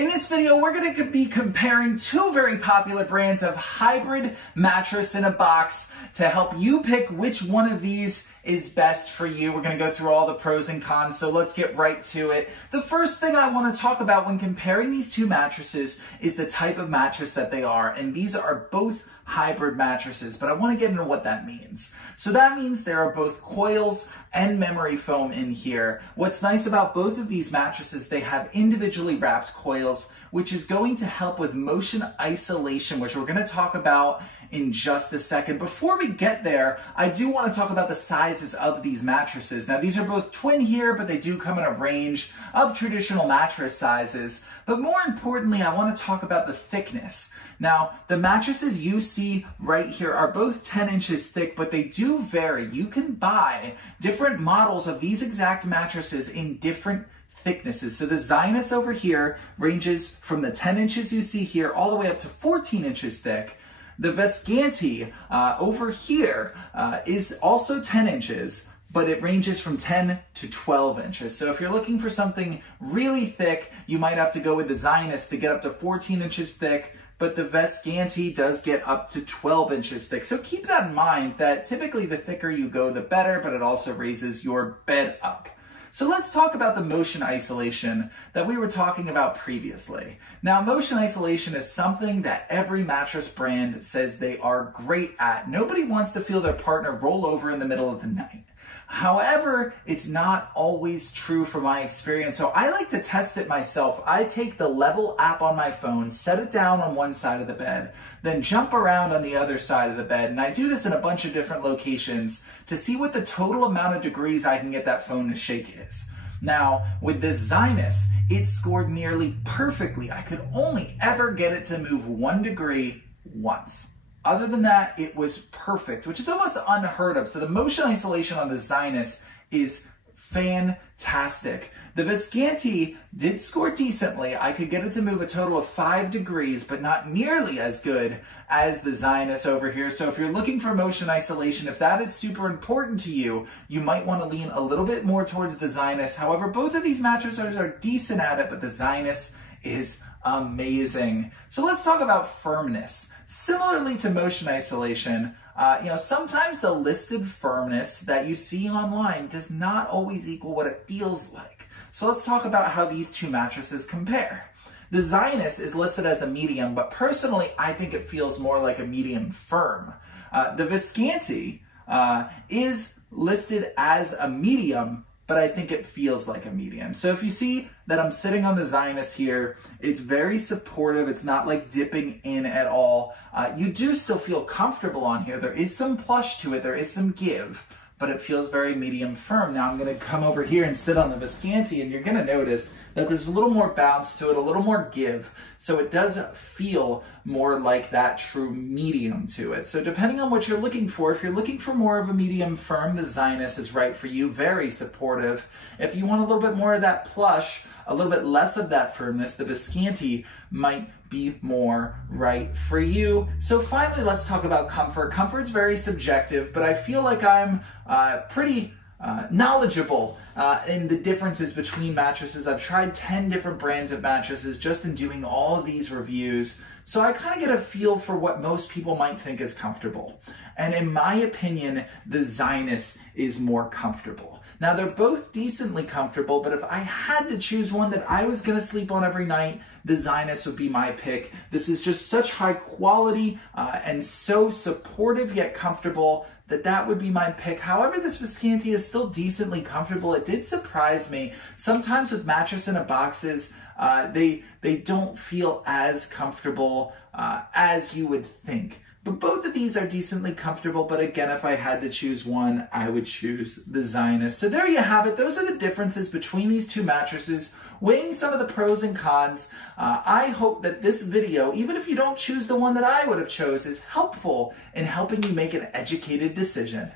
In this video, we're going to be comparing two very popular brands of hybrid mattress in a box to help you pick which one of these is best for you. We're going to go through all the pros and cons, so let's get right to it. The first thing I want to talk about when comparing these two mattresses is the type of mattress that they are, and these are both hybrid mattresses, but I want to get into what that means. So that means there are both coils and memory foam in here. What's nice about both of these mattresses, they have individually wrapped coils, which is going to help with motion isolation, which we're going to talk about in just a second. Before we get there, I do want to talk about the sizes of these mattresses. Now, these are both twin here, but they do come in a range of traditional mattress sizes. But more importantly, I want to talk about the thickness. Now, the mattresses you see right here are both 10 inches thick, but they do vary. You can buy different models of these exact mattresses in different thicknesses. So the Zinus over here ranges from the 10 inches you see here all the way up to 14 inches thick. The Vesgantti over here is also 10 inches, but it ranges from 10 to 12 inches. So if you're looking for something really thick, you might have to go with the Zinus to get up to 14 inches thick, but the Vesgantti does get up to 12 inches thick. So keep that in mind that typically the thicker you go, the better, but it also raises your bed up. So let's talk about the motion isolation that we were talking about previously. Now, motion isolation is something that every mattress brand says they are great at. Nobody wants to feel their partner roll over in the middle of the night. However, it's not always true from my experience, so I like to test it myself. I take the Level app on my phone, set it down on one side of the bed, then jump around on the other side of the bed, and I do this in a bunch of different locations to see what the total amount of degrees I can get that phone to shake is. Now, with this Zinus, it scored nearly perfectly. I could only ever get it to move 1 degree once. Other than that, it was perfect, which is almost unheard of. So the motion isolation on the Zinus is fantastic. The Vesgantti did score decently. I could get it to move a total of 5 degrees, but not nearly as good as the Zinus over here. So if you're looking for motion isolation, if that is super important to you, you might want to lean a little bit more towards the Zinus. However, both of these mattresses are decent at it, but the Zinus is amazing. So let's talk about firmness. Similarly to motion isolation, sometimes the listed firmness that you see online does not always equal what it feels like. So let's talk about how these two mattresses compare. The Zinus is listed as a medium, but personally, I think it feels more like a medium firm. The Vesgantti is listed as a medium, but I think it feels like a medium. So if you see that I'm sitting on the Zinus here, it's very supportive. It's not like dipping in at all. You do still feel comfortable on here. There is some plush to it. There is some give, but it feels very medium firm. Now I'm gonna come over here and sit on the Vesgantti, and you're gonna notice that there's a little more bounce to it, a little more give. So it does feel more like that true medium to it. So depending on what you're looking for, if you're looking for more of a medium firm, the Zinus is right for you, very supportive. If you want a little bit more of that plush, a little bit less of that firmness, the Vesgantti might be more right for you. So finally, let's talk about comfort. Comfort's very subjective, but I feel like I'm pretty knowledgeable in the differences between mattresses. I've tried 10 different brands of mattresses just in doing all of these reviews. So I kind of get a feel for what most people might think is comfortable. And in my opinion, the Zinus is more comfortable. Now, they're both decently comfortable, but if I had to choose one that I was gonna sleep on every night, the Zinus would be my pick. This is just such high quality and so supportive yet comfortable that would be my pick. However, this Vesgantti is still decently comfortable. It did surprise me. Sometimes with mattress in a boxes, they don't feel as comfortable as you would think. But both of these are decently comfortable, but again, if I had to choose one, I would choose the Zinus. So there you have it. Those are the differences between these two mattresses, weighing some of the pros and cons. I hope that this video, even if you don't choose the one that I would have chose, is helpful in helping you make an educated decision.